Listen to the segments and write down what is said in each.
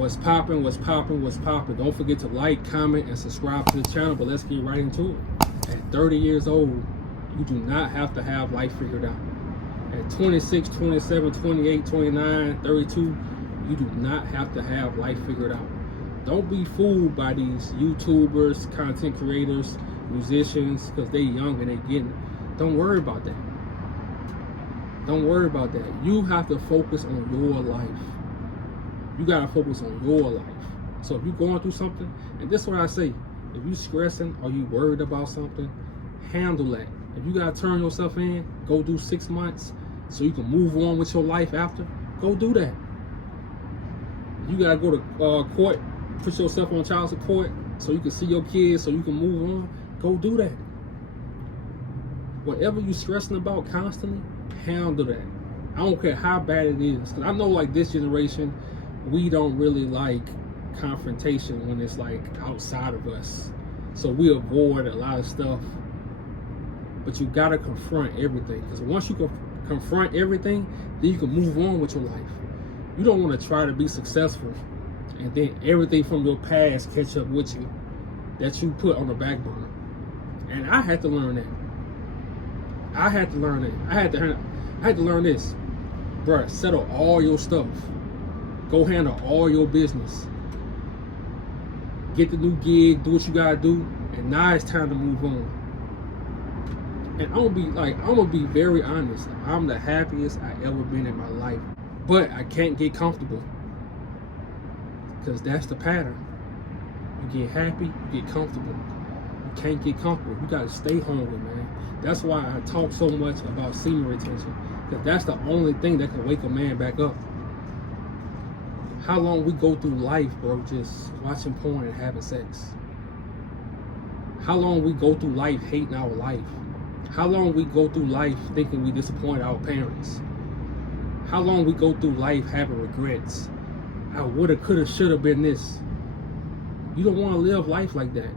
What's popping, what's popping, what's popping? Don't forget to like, comment, and subscribe to the channel, but let's get right into it. At 30 years old, you do not have to have life figured out. At 26, 27, 28, 29, 32, you do not have to have life figured out. Don't be fooled by these YouTubers, content creators, musicians, because they young and they getting it. Don't worry about that. Don't worry about that. You have to focus on your life. You gotta focus on your life. So if you're going through something, and this is what I say, if you stressing or you worried about something, handle that. If you gotta turn yourself in, go do 6 months so you can move on with your life after, go do that. You gotta go to court, put yourself on child support so you can see your kids, so you can move on, go do that. Whatever you stressing about constantly, handle that. I don't care how bad it is, because I know like this generation, we don't really like confrontation when it's like outside of us. So we avoid a lot of stuff. But you gotta confront everything, because once you confront everything, then you can move on with your life. You don't want to try to be successful and then everything from your past catch up with you that you put on the back burner. And I had to learn that. I had to learn that. I had to learn this. Bruh, settle all your stuff. Go handle all your business. Get the new gig, do what you gotta do, and now it's time to move on. And I'm gonna be very honest. I'm the happiest I ever been in my life. But I can't get comfortable. Because that's the pattern. You get happy, you get comfortable. You can't get comfortable. You gotta stay hungry, man. That's why I talk so much about semen retention. Because that's the only thing that can wake a man back up. How long we go through life, bro, just watching porn and having sex? How long we go through life hating our life? How long we go through life thinking we disappoint our parents? How long we go through life having regrets? I woulda, coulda, shoulda been this. You don't want to live life like that.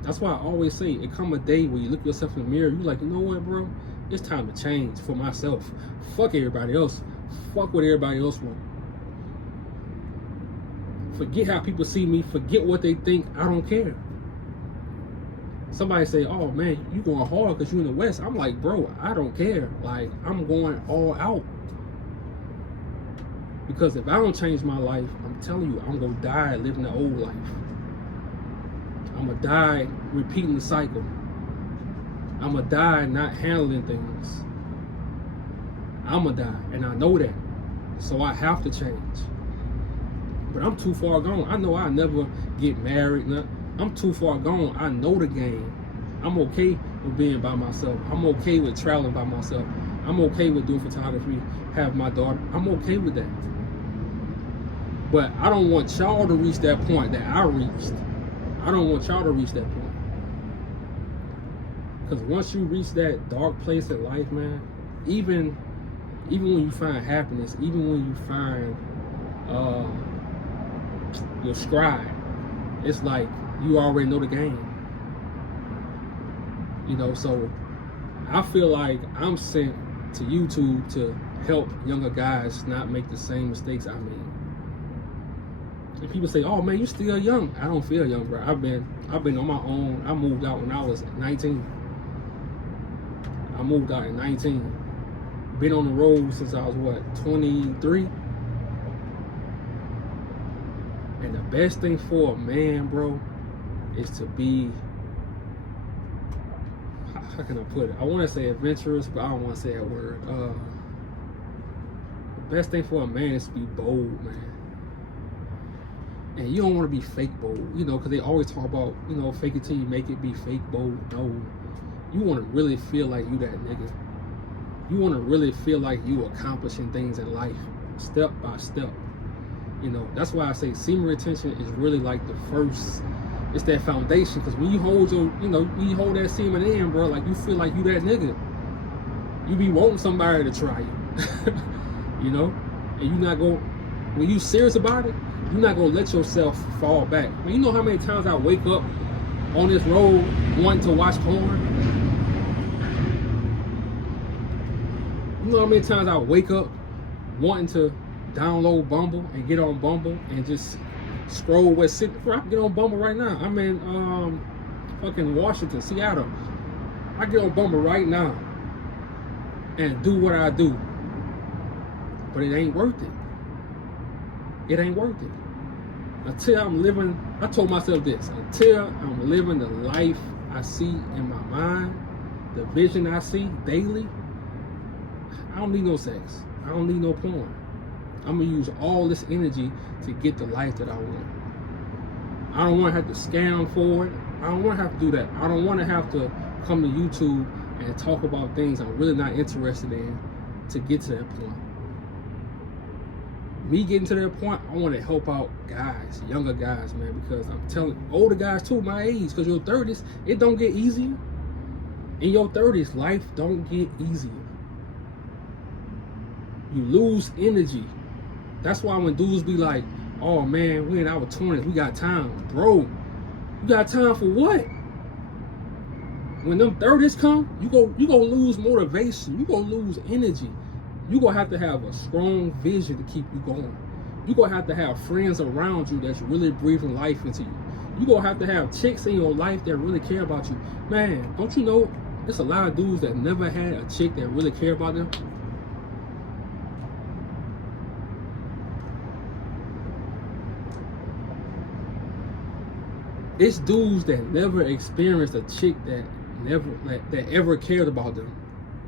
That's why I always say, it come a day where you look yourself in the mirror, you like, you know what, bro? It's time to change for myself. Fuck everybody else. Fuck what everybody else wants. Forget how people see me. Forget what they think. I don't care. Somebody say, oh man, you going hard because you in the West. I'm like, bro, I don't care. Like, I'm going all out. Because if I don't change my life, I'm telling you, I'm going to die living the old life. I'm going to die repeating the cycle. I'm going to die not handling things. I'm going to die, and I know that. So I have to change. But I'm too far gone. I know I'll never get married. I'm too far gone. I know the game. I'm okay with being by myself. I'm okay with traveling by myself. I'm okay with doing photography, have my daughter. I'm okay with that. But I don't want y'all to reach that point that I reached. I don't want y'all to reach that point. Because once you reach that dark place in life, man, even when you find happiness, even when you find your stride, it's like you already know the game. You know, so I feel like I'm sent to YouTube to help younger guys not make the same mistakes I made. And people say, oh man, you still young. I don't feel young, bro. I've been on my own. I moved out when I was 19. I moved out at 19. Been on the road since I was, what, 23? And the best thing for a man, bro, is to be, how can I put it? I want to say adventurous, but I don't want to say that word. The best thing for a man is to be bold, man. And you don't want to be fake bold, you know, because they always talk about, you know, fake it till you make it, be fake bold. No, you want to really feel like you that nigga. You want to really feel like you accomplishing things in life, step by step. You know, that's why I say semen retention is really like the first, it's that foundation. Because when you hold your, you know, when you hold that semen in, bro, like you feel like you that nigga. You be wanting somebody to try you, you know, and you not go, when you serious about it, you're not gonna let yourself fall back. I mean, you know how many times I wake up on this road wanting to watch porn? You know how many times I wake up wanting to download Bumble and get on Bumble and just scroll where city. I can get on Bumble right now. I'm in fucking Washington, Seattle. I get on Bumble right now and do what I do. But it ain't worth it. It ain't worth it. Until I'm living, I told myself this, until I'm living the life I see in my mind, the vision I see daily, I don't need no sex. I don't need no porn. I'm gonna use all this energy to get the life that I want. I don't wanna have to scam for it. I don't wanna have to do that. I don't wanna have to come to YouTube and talk about things I'm really not interested in to get to that point. Me getting to that point, I want to help out guys, younger guys, man, because I'm telling older guys too, my age, because your 30s, it don't get easier. In your 30s, life don't get easier. You lose energy. That's why when dudes be like, oh man, we in our 20s, we got time. Bro, you got time for what? When them 30s come, you gonna lose motivation. You gonna lose energy. You gonna have to have a strong vision to keep you going. You gonna have to have friends around you that's really breathing life into you. You gonna have to have chicks in your life that really care about you. Man, don't you know there's a lot of dudes that never had a chick that really care about them? It's dudes that never experienced a chick that ever cared about them.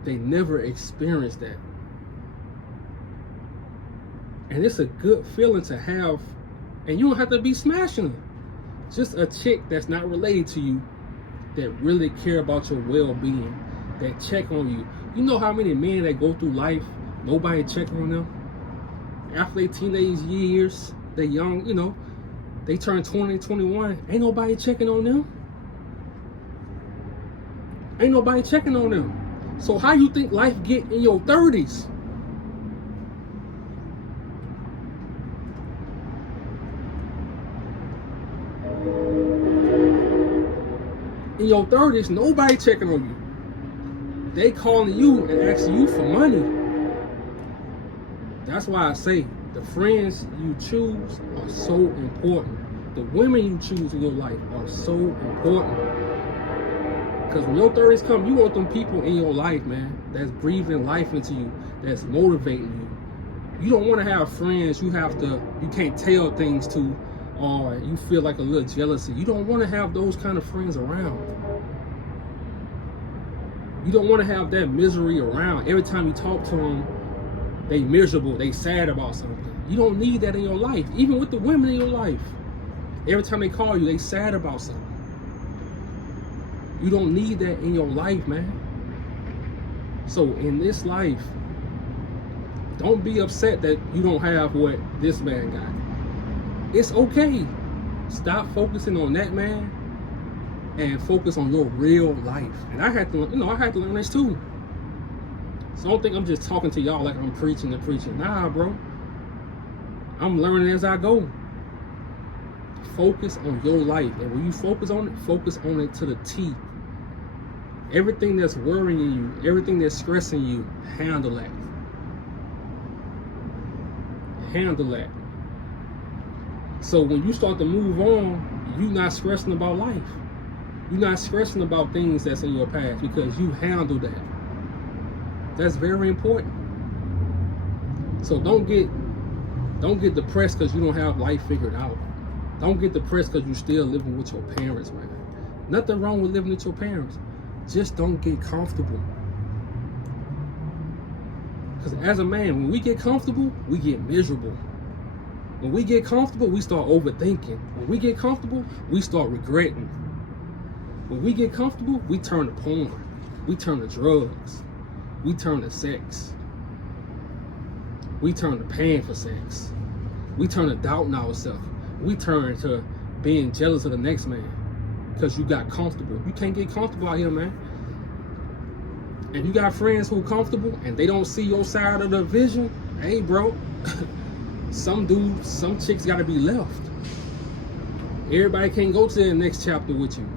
They never experienced that. And it's a good feeling to have, and you don't have to be smashing her. Just a chick that's not related to you, that really care about your well-being, that check on you. You know how many men that go through life, nobody check on them? After their teenage years, they young, you know, they turn 20, 21, ain't nobody checking on them. Ain't nobody checking on them. So how you think life get in your 30s? In your 30s, nobody checking on you. They calling you and asking you for money. That's why I say the friends you choose are so important. The women you choose in your life are so important. Because when your 30s come, you want them people in your life, man, that's breathing life into you, that's motivating you. You don't want to have friends you can't tell things to, or you feel like a little jealousy. You don't want to have those kind of friends around. You don't want to have that misery around. Every time you talk to them, they miserable, they sad about something. You don't need that in your life. Even with the women in your life, every time they call you, they sad about something. You don't need that in your life, man. So in this life, don't be upset that you don't have what this man got. It's okay. Stop focusing on that man and focus on your real life. And I had to learn this too. So don't think I'm just talking to y'all like I'm preaching and preaching. Nah, bro. I'm learning as I go. Focus on your life. And when you focus on it to the T. Everything that's worrying you, everything that's stressing you, handle that. Handle that. So when you start to move on, you're not stressing about life. You're not stressing about things that's in your past because you handle that. That's very important. So don't get depressed because you don't have life figured out. Don't get depressed because you're still living with your parents, man. Nothing wrong with living with your parents. Just don't get comfortable. Because as a man, when we get comfortable, we get miserable. When we get comfortable, we start overthinking. When we get comfortable, we start regretting. When we get comfortable, we turn to porn. We turn to drugs. We turn to sex. We turn to paying for sex. We turn to doubting ourselves. We turn to being jealous of the next man because you got comfortable. You can't get comfortable out here, man. And you got friends who are comfortable and they don't see your side of the vision. Hey, bro, some chicks got to be left. Everybody can't go to the next chapter with you.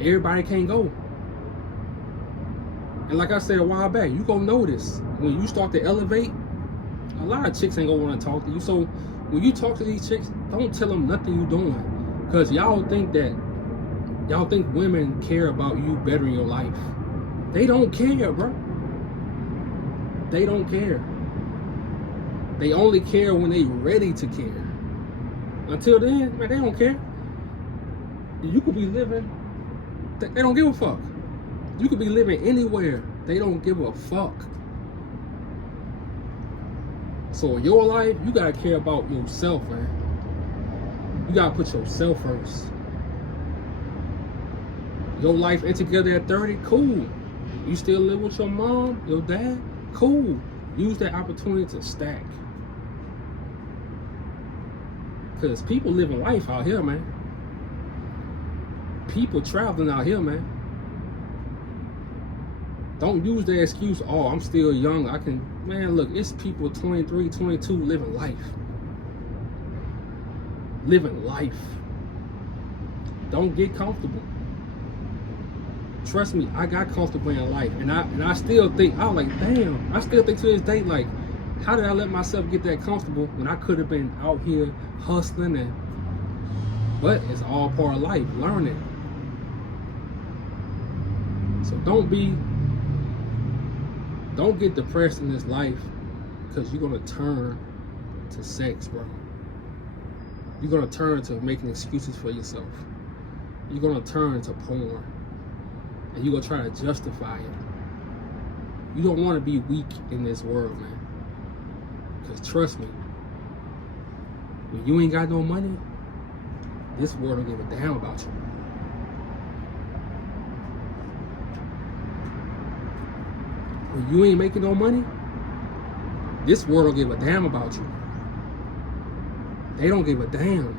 Everybody can't go. And like I said a while back, you gonna notice when you start to elevate, a lot of chicks ain't gonna want to talk to you. So when you talk to these chicks, don't tell them nothing you doing, because y'all think women care about you bettering your life. They don't care, bro. They don't care. They only care when they ready to care. Until then, man, they don't care. You could be living, they don't give a fuck. You could be living anywhere, they don't give a fuck. So in your life, you gotta care about yourself, man. You gotta put yourself first. Your life ain't together at 30, cool. You still live with your mom, your dad, cool. Use that opportunity to stack. Because people living life out here, man. People traveling out here, man. Don't use the excuse, oh, I'm still young, man, look, it's people 23, 22 living life. Living life. Don't get comfortable. Trust me, I got comfortable in life, and I still think, I was like, damn, I still think to this day, like, how did I let myself get that comfortable when I could have been out here hustling? But it's all part of life, learning. So don't get depressed in this life, because you're gonna turn to sex, bro. You're gonna turn to making excuses for yourself. You're gonna turn to porn, and you're gonna try to justify it. You don't want to be weak in this world, man. Because trust me, when you ain't got no money, this world don't give a damn about you. When you ain't making no money, this world don't give a damn about you. They don't give a damn.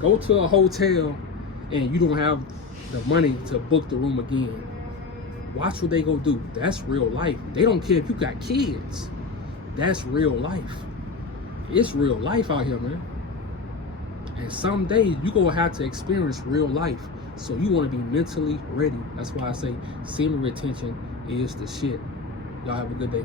Go to a hotel and you don't have the money to book the room again. Watch what they go do. That's real life. They don't care if you got kids. That's real life. It's real life out here, man. And someday you gonna have to experience real life. So you wanna be mentally ready. That's why I say semen retention is the shit. Y'all have a good day.